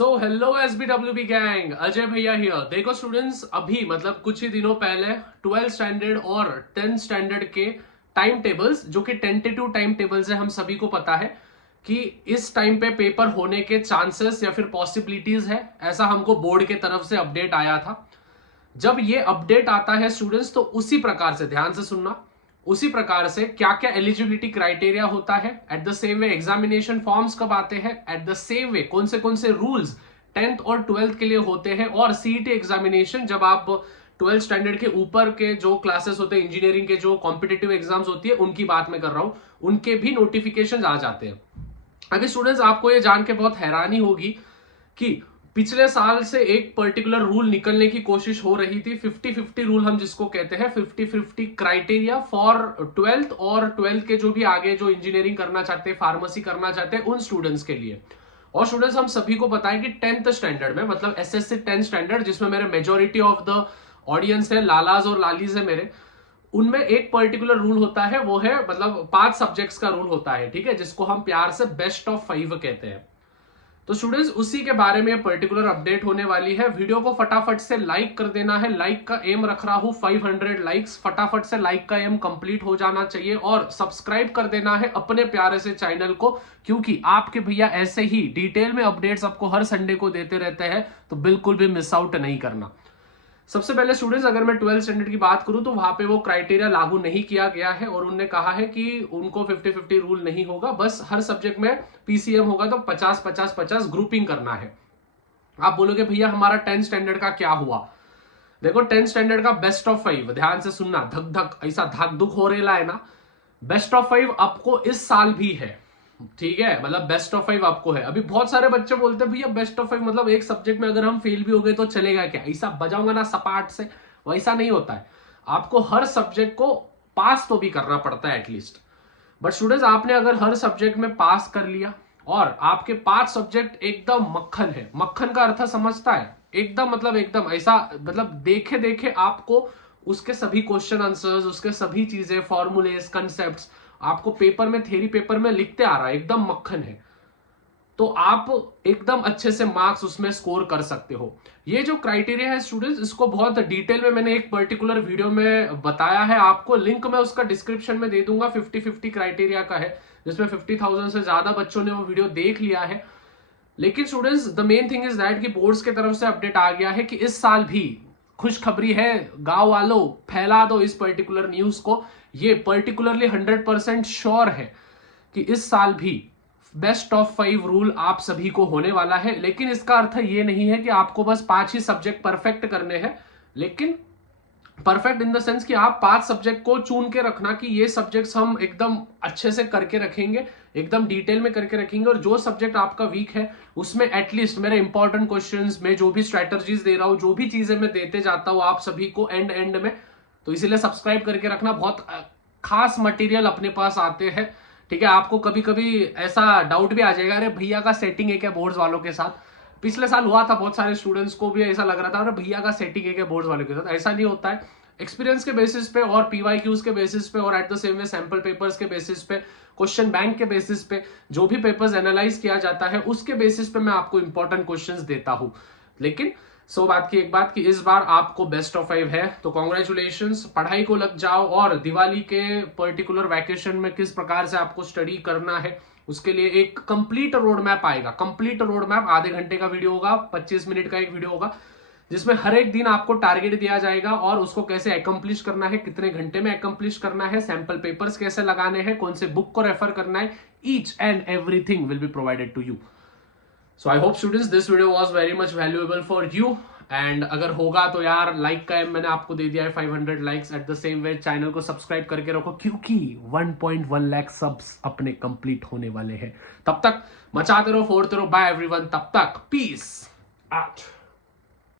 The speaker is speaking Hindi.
So hello SBWB gang, Ajay भैया हियर। देखो स्टूडेंट्स, अभी मतलब कुछ ही दिनों पहले 12th स्टैंडर्ड और 10th स्टैंडर्ड के टाइम टेबल्स, जो कि टेंटेटिव टाइम टेबल्स है, हम सभी को पता है कि इस टाइम पे पेपर होने के चांसेस या फिर पॉसिबिलिटीज है, ऐसा हमको बोर्ड के तरफ से अपडेट आया था। जब ये अपडेट आता है स्टूडेंट्स, तो उसी प्रकार से ध्यान से सुनना, उसी प्रकार से क्या क्या एलिजिबिलिटी क्राइटेरिया होता है, at the same way examination forms कब आते हैं, एट द सेम वे कौन से रूल्स 10th और 12th के लिए होते हैं, और सीईटी एग्जामिनेशन जब आप 12th स्टैंडर्ड के ऊपर के जो क्लासेस होते हैं, इंजीनियरिंग के जो कॉम्पिटेटिव एग्जाम्स होती है, उनकी बात मैं कर रहा हूं, उनके भी नोटिफिकेशन आ जाते हैं। अभी स्टूडेंट्स, आपको ये जान के बहुत हैरानी होगी कि पिछले साल से एक पर्टिकुलर रूल निकलने की कोशिश हो रही थी, 50-50 रूल हम जिसको कहते हैं, 50-50 क्राइटेरिया फॉर 12th और 12th के जो भी आगे जो इंजीनियरिंग करना चाहते हैं, फार्मेसी करना चाहते हैं, उन स्टूडेंट्स के लिए। और स्टूडेंट्स, हम सभी को पता है कि 10th स्टैंडर्ड में, मतलब SSC 10th स्टैंडर्ड, जिसमें मेरे मेजोरिटी ऑफ द ऑडियंस है, लालाज और लालीज है मेरे, उनमें एक पर्टिकुलर रूल होता है, वो है मतलब 5 सब्जेक्ट्स का रूल होता है, ठीक है, जिसको हम प्यार से बेस्ट ऑफ 5 कहते हैं। तो स्टूडेंट्स, उसी के बारे में पर्टिकुलर अपडेट होने वाली है। वीडियो को फटाफट से लाइक कर देना है। लाइक का एम रख रहा हूं 500 लाइक्स, फटाफट से लाइक का एम कंप्लीट हो जाना चाहिए, और सब्सक्राइब कर देना है अपने प्यारे से चैनल को, क्योंकि आपके भैया ऐसे ही डिटेल में अपडेट्स आपको हर संडे को देते रहते हैं, तो बिल्कुल भी मिस आउट नहीं करना। सबसे पहले स्टूडेंट्स, अगर मैं 12th स्टैंडर्ड की बात करूं, तो वहां पे वो क्राइटेरिया लागू नहीं किया गया है, और उन्होंने कहा है कि उनको 50-50 रूल नहीं होगा, बस हर सब्जेक्ट में PCM होगा, तो 50-50-50 ग्रुपिंग करना है। आप बोलोगे भैया हमारा 10th स्टैंडर्ड का क्या हुआ? देखो, 10th स्टैंडर्ड का बेस्ट ऑफ 5, ध्यान से सुनना, धक धक ऐसा धक धुक हो रहा है ना, बेस्ट ऑफ 5 आपको इस साल भी है, ठीक है, मतलब बेस्ट ऑफ 5 आपको है। अभी बहुत सारे बच्चे बोलते हैं भैया बेस्ट ऑफ 5 मतलब एक सब्जेक्ट में अगर हम फेल भी हो गए तो चलेगा क्या? ऐसा बजाऊंगा ना सपाट से, वैसा नहीं होता है। आपको हर सब्जेक्ट को पास तो भी करना पड़ता है एटलीस्ट। बट स्टूडेंट्स, आपने अगर हर सब्जेक्ट में पास कर लिया और आपके 5 सब्जेक्ट एकदम मक्खन है, मक्खन का अर्थ समझता है, एकदम मतलब एकदम ऐसा, मतलब देखे देखे आपको उसके सभी क्वेश्चन आंसर्स, उसके सभी चीजें, फॉर्मूलेस, कंसेप्ट्स आपको पेपर में, थ्योरी पेपर में लिखते आ रहा है, एकदम मक्खन है, तो आप एकदम अच्छे से मार्क्स उसमें स्कोर कर सकते हो। ये जो क्राइटेरिया है स्टूडेंट्स, इसको बहुत डिटेल में मैंने एक पर्टिकुलर वीडियो में बताया है, आपको लिंक मैं उसका डिस्क्रिप्शन में दे दूंगा। 50-50 क्राइटेरिया का है, जिसमें 50,000 से ज्यादा बच्चों ने वो वीडियो देख लिया है। लेकिन students, the main thing is that कि बोर्ड्स की तरफ से अपडेट आ गया है कि इस साल भी खुशखबरी है, गांव वालों फैला दो इस पर्टिकुलर न्यूज को। ये पर्टिकुलरली 100% श्योर है कि इस साल भी बेस्ट ऑफ 5 रूल आप सभी को होने वाला है। लेकिन इसका अर्थ ये नहीं है कि आपको बस 5 ही सब्जेक्ट परफेक्ट करने हैं, लेकिन परफेक्ट इन द सेंस कि आप 5 सब्जेक्ट को चुन के रखना कि ये सब्जेक्ट्स हम एकदम अच्छे से करके रखेंगे, एकदम डिटेल में करके रखेंगे, और जो सब्जेक्ट आपका वीक है उसमें एटलीस्ट मेरे इंपॉर्टेंट क्वेश्चंस में जो भी स्ट्रेटजीज दे रहा हूं, जो भी चीजें मैं देते जाता हूं आप सभी को एंड में, तो इसीलिए सब्सक्राइब करके रखना। बहुत खास मटेरियल अपने पास आते हैं, ठीक है। आपको कभी कभी ऐसा डाउट भी आ जाएगा, अरे भैया का सेटिंग है क्या बोर्ड्स वालों के साथ? पिछले साल हुआ था, बहुत सारे स्टूडेंट्स को भी ऐसा लग रहा था, अरे भैया का सेटिंग है क्या बोर्ड्स वालों के साथ? ऐसा नहीं होता है। एक्सपीरियंस के बेसिस पे और PYQs के बेसिस पे और at the same way sample papers के बेसिस पे, क्वेश्चन बैंक के बेसिस पे, जो भी पेपर्स एनालाइज किया जाता है उसके बेसिस पे मैं आपको इंपॉर्टेंट क्वेश्चंस देता हूं। लेकिन बात की एक बात कि इस बार आपको बेस्ट ऑफ 5 है, तो कॉन्ग्रेचुलेशंस, पढ़ाई को लग जाओ। और दिवाली के पर्टिकुलर वैकेशन में किस प्रकार से आपको स्टडी करना है, उसके लिए एक कंप्लीट रोड मैप आएगा। कंप्लीट रोड मैप आधे घंटे का वीडियो होगा, 25 मिनट का एक वीडियो होगा, जिसमें हर एक दिन आपको टारगेट दिया जाएगा और उसको कैसे अकम्प्लिश करना है, कितने घंटे में अकम्प्लिश करना है, सैंपल पेपर्स कैसे लगाने हैं, कौन से बुक को रेफर करना है, each and everything will be provided to you. So I hope students this video was very much valuable for you, and अगर होगा तो यार लाइक का मैंने आपको दे दिया है 500 likes. At the same way channel को सब्सक्राइब करके रखो, क्योंकि 1.1 लाख सब्स अपने कंप्लीट होने वाले हैं। तब तक मचाते रहो, फोड़ते रहो। बाय एवरीवन, तब तक पीस आउट।